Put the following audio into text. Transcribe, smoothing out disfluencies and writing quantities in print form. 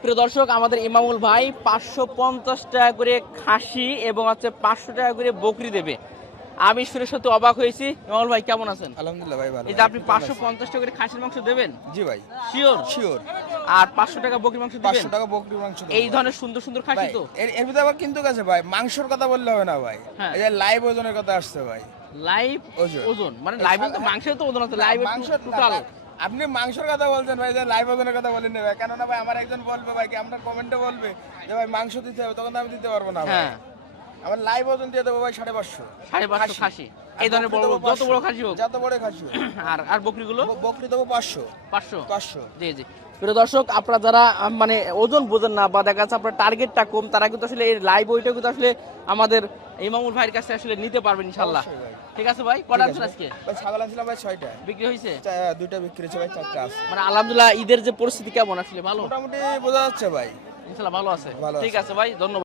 প্রিয় দর্শক, আমাদের ইমামুল ভাই 550 টাকা করে খাসি এবং হচ্ছে 500 টাকা করে বকরি দেবে। আমি শুনে সত্যি অবাক হয়েছি। ইমামুল ভাই কেমন আছেন? আলহামদুলিল্লাহ ভাই ভালো। এই যে আপনি 550 টাকা করে খাসির মাংস দেবেন? জি ভাই শিওর? শিওর। আর 500 টাকা বকরি মাংস দিবেন? 500 টাকা বকরির মাংস দেব এই ভাই। ধরনের সুন্দর সুন্দর খাসি ভাই, তো? এর ভিতরে আবার কিন্তু আছে ভাই, মাংসর কথা বললে হবে না ভাই। হ্যাঁ। এই যে লাইভ ওজনের কথা আসছে ভাই। লাইভ ওজন। ওজন মানে লাইভ তো মাংসের তো ওজন আছে, লাইভ মাংসের টোটাল। আপনি মাংসের কথা বলছেন ভাই, যে লাইভ ওজনের কথা বলেন না ভাই, কেন না ভাই আমার একজন বলবে ভাই, কি আপনার কমেন্টে বলবে যে ভাই মাংস দিতে হবে, তখন তো আমি দিতে পারবো না ভাই। হ্যাঁ, আমার লাইভ ওজন দিয়ে দেবো ভাই 550। 550 খাসি। এই ধরনের বড় যত বড় খাসি হোক। যত বড় খাসি হোক। আর আর বকরিগুলো? বকরি দেবো 500। 500। জি জি। প্রিয় দর্শক, আপনারা যারা মানে ওজন বোঝেন না বা দেখা যাচ্ছে আপনার টার্গেটটা কম, তারা কিন্তু আসলে এই লাইভ ওইটা কিন্তু আসলে আমাদের ইমামুল ভাইয়ের কাছে আসলে নিতে পারবেন ইনশাআল্লাহ। অবশ্যই ভাই। ঠিক আছে ভাই, কটা আনছেন আজকে? ভাই ছাগল আনছিলাম ভাই 6টা। বিক্রি হয়েছে? দুইটা বিক্রি হয়েছে ভাই, 4টা আছে। মানে আলহামদুলিল্লাহ, ঈদের যে পরিস্থিতি কেমন আসলে? ভালো? মোটামুটি বোঝা যাচ্ছে ভাই। ইনশাআল্লাহ ভালো আছে। ভালো ঠিক আছে। আছে ভাই, ধন্যবাদ।